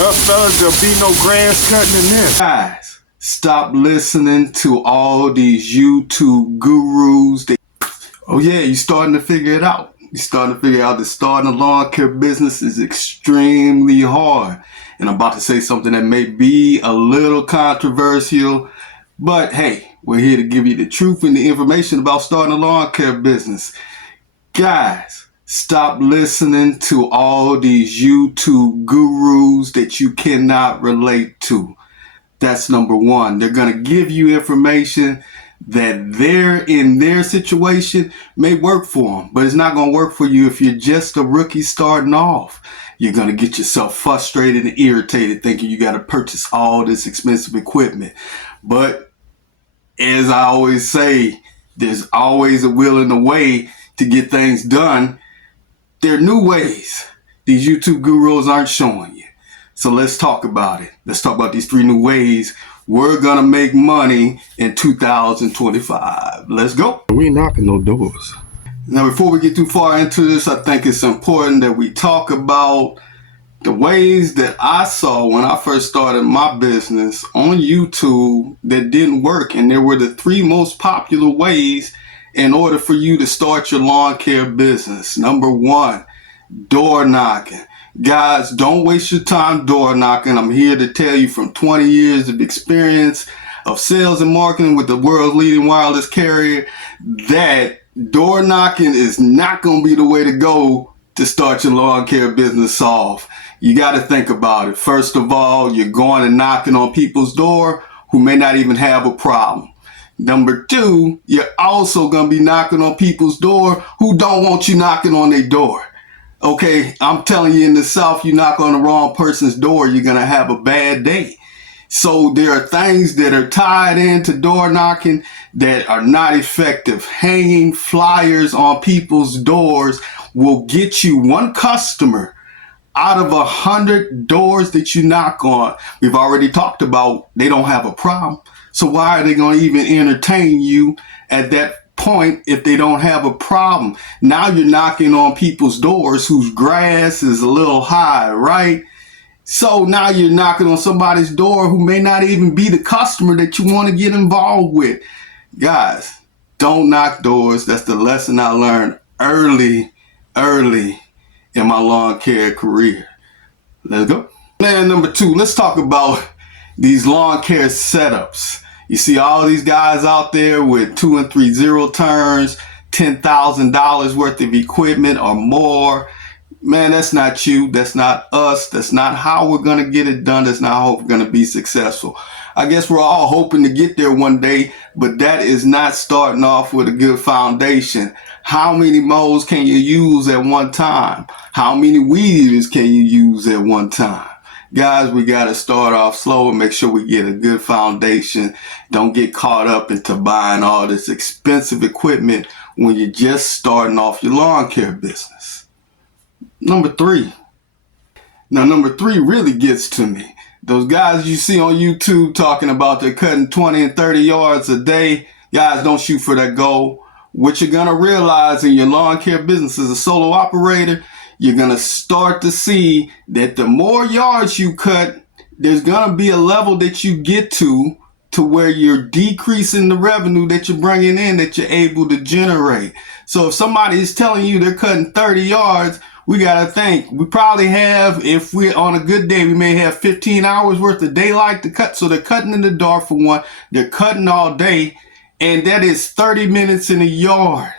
Fellas, there'll be no grass cutting in this. Guys, stop listening to all these YouTube gurus. Oh yeah, you're starting to figure it out. You're starting to figure out that starting a lawn care business is extremely hard. And I'm about to say something that may be a little controversial, but hey, we're here to give you the truth and the information about starting a lawn care business. Guys, stop listening to all these YouTube gurus that you cannot relate to. That's number one. They're going to give you information that in their situation may work for them, but it's not going to work for you if you're just a rookie starting off. You're going to get yourself frustrated and irritated thinking you got to purchase all this expensive equipment. But as I always say, there's always a will and a way to get things done. There are new ways these YouTube gurus aren't showing you. So let's talk about it. Let's talk about these 3 new ways we're going to make money in 2025. Let's go. We ain't knocking no doors. Now, before we get too far into this, I think it's important that we talk about the ways that I saw when I first started my business on YouTube that didn't work. And there were the 3 most popular ways in order for you to start your lawn care business. Number 1, door knocking. Guys, don't waste your time door knocking. I'm here to tell you from 20 years of experience of sales and marketing with the world's leading wireless carrier that door knocking is not going to be the way to go to start your lawn care business off. You got to think about it. First of all, you're going and knocking on people's door who may not even have a problem. Number 2, you're also going to be knocking on people's door who don't want you knocking on their door. Okay, I'm telling you, in the South, you knock on the wrong person's door, you're going to have a bad day. So there are things that are tied into door knocking that are not effective. Hanging flyers on people's doors will get you 1 customer out of 100 doors that you knock on. We've already talked about they don't have a problem. So why are they going to even entertain you at that point if they don't have a problem? Now you're knocking on people's doors whose grass is a little high, right? So now you're knocking on somebody's door who may not even be the customer that you want to get involved with. Guys, don't knock doors. That's the lesson I learned early in my lawn care career. Let's go. Man, number 2, let's talk about these lawn care setups. You see all these guys out there with 2 and 3 zero turns, $10,000 worth of equipment or more. Man, that's not you. That's not us. That's not how we're going to get it done. That's not how we're going to be successful. I guess we're all hoping to get there one day, but that is not starting off with a good foundation. How many mows can you use at one time? How many weed eaters can you use at one time? Guys, we got to start off slow and make sure we get a good foundation. Don't get caught up into buying all this expensive equipment when you're just starting off your lawn care business. Number 3. Now, number 3 really gets to me. Those guys you see on YouTube talking about they're cutting 20 and 30 yards a day. Guys, don't shoot for that goal. What you're going to realize in your lawn care business as a solo operator, you're going to start to see that the more yards you cut, there's going to be a level that you get to where you're decreasing the revenue that you're bringing in that you're able to generate. So if somebody is telling you they're cutting 30 yards, we got to think. We probably have, if we're on a good day, we may have 15 hours worth of daylight to cut. So they're cutting in the dark for one. They're cutting all day. And that is 30 minutes in a yard.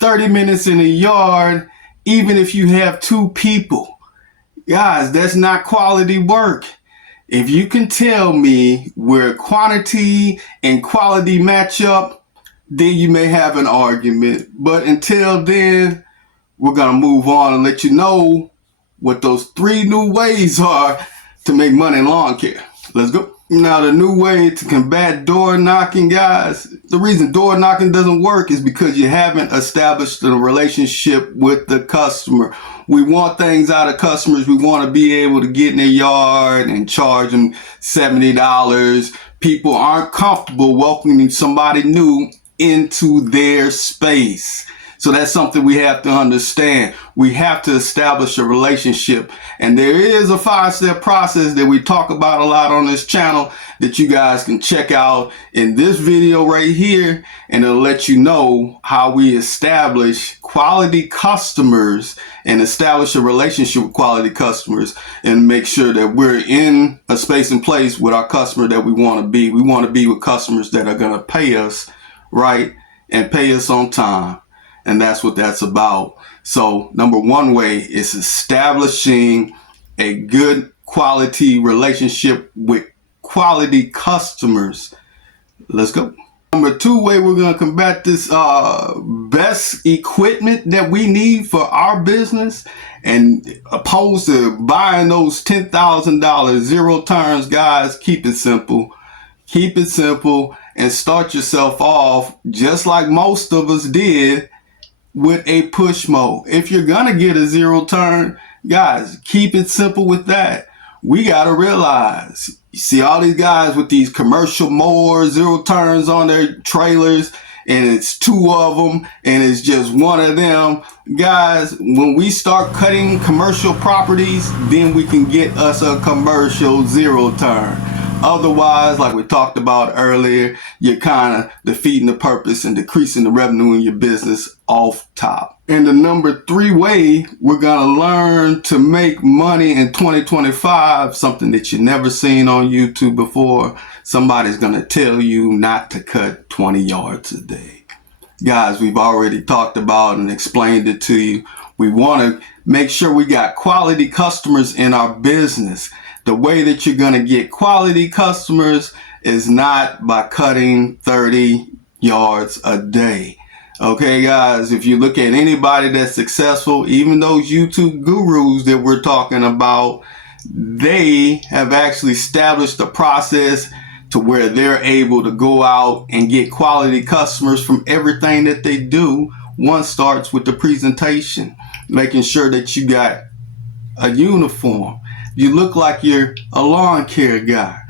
30 minutes in a yard, even if you have 2 people. Guys, that's not quality work. If you can tell me where quantity and quality match up, then you may have an argument. But until then, we're going to move on and let you know what those 3 new ways are to make money in lawn care. Let's go. Now, the new way to combat door knocking, guys, the reason door knocking doesn't work is because you haven't established a relationship with the customer. We want things out of customers. We want to be able to get in their yard and charge them $70. People aren't comfortable welcoming somebody new into their space. So that's something we have to understand. We have to establish a relationship. And there is a 5-step process that we talk about a lot on this channel that you guys can check out in this video right here. And it'll let you know how we establish quality customers and establish a relationship with quality customers and make sure that we're in a space and place with our customer that we want to be. We want to be with customers that are going to pay us right and pay us on time. And that's what that's about. So number one way is establishing a good quality relationship with quality customers. Let's go. Number two way we're going to combat this, best equipment that we need for our business, and opposed to buying those $10,000 zero turns, guys, keep it simple. Keep it simple and start yourself off just like most of us did with a push mow. If you're gonna get a zero turn, guys, keep it simple with that. We gotta realize, you see all these guys with these commercial mowers, zero turns on their trailers, and it's 2 of them, and it's just 1 of them. Guys, when we start cutting commercial properties, then we can get us a commercial zero turn. Otherwise, like we talked about earlier, you're kind of defeating the purpose and decreasing the revenue in your business off top. And the number 3 way we're going to learn to make money in 2025, something that you never seen on YouTube before, somebody's going to tell you not to cut 20 yards a day. Guys, we've already talked about and explained it to you. We want to make sure we got quality customers in our business. The way that you're going to get quality customers is not by cutting 30 yards a day. Okay, guys, if you look at anybody that's successful, even those YouTube gurus that we're talking about, they have actually established a process to where they're able to go out and get quality customers from everything that they do. One starts with the presentation, making sure that you got a uniform. You look like you're a lawn care guy.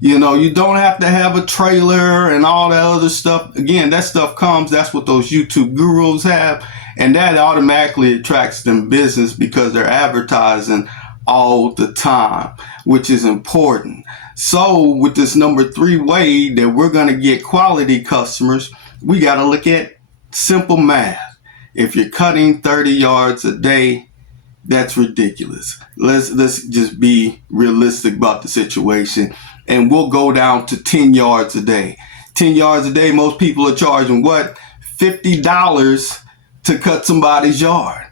You know, you don't have to have a trailer and all that other stuff. Again, that stuff comes, that's what those YouTube gurus have. And that automatically attracts them business because they're advertising all the time, which is important. So with this number 3 way that we're going to get quality customers, we got to look at simple math. If you're cutting 30 yards a day, that's ridiculous. Let's just be realistic about the situation, and we'll go down to 10 yards a day. 10 yards a day, most people are charging what? $50 to cut somebody's yard.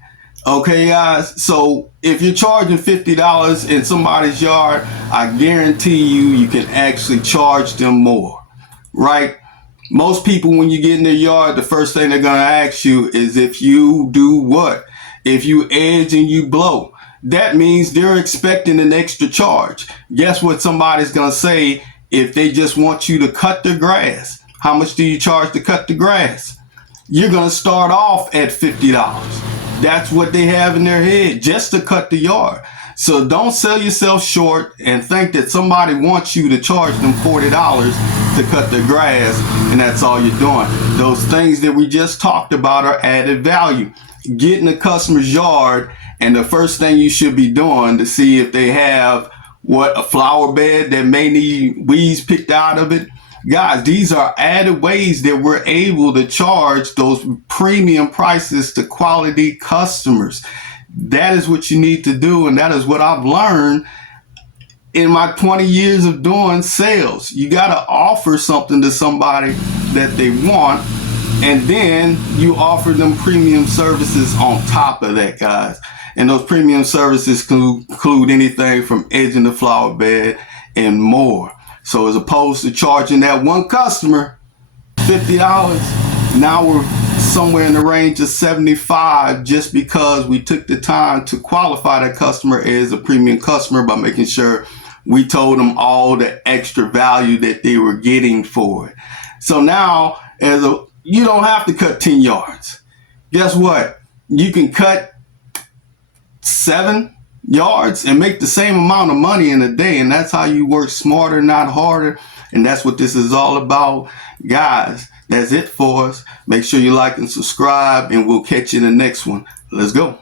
Okay, guys, so if you're charging $50 in somebody's yard, I guarantee you can actually charge them more, right? Most people, when you get in their yard, the first thing they're gonna ask you is if you do what? If you edge and you blow. That means they're expecting an extra charge. Guess what somebody's gonna say if they just want you to cut their grass? How much do you charge to cut the grass? You're gonna start off at $50. That's what they have in their head, just to cut the yard. So don't sell yourself short and think that somebody wants you to charge them $40 to cut the grass, and that's all you're doing. Those things that we just talked about are added value. Get in the customer's yard, and the first thing you should be doing to see if they have a flower bed that may need weeds picked out of it. Guys, these are added ways that we're able to charge those premium prices to quality customers. That is what you need to do, and that is what I've learned in my 20 years of doing sales. You got to offer something to somebody that they want, and then you offer them premium services on top of that, guys. And those premium services include anything from edging the flower bed and more. So as opposed to charging that one customer $50, now we're somewhere in the range of $75 just because we took the time to qualify that customer as a premium customer by making sure we told them all the extra value that they were getting for it. So now you don't have to cut 10 yards. Guess what? You can cut 7 yards and make the same amount of money in a day. And that's how you work smarter, not harder. And that's what this is all about. Guys, That's it for us. Make sure you like and subscribe, and we'll catch you in the next one. Let's go.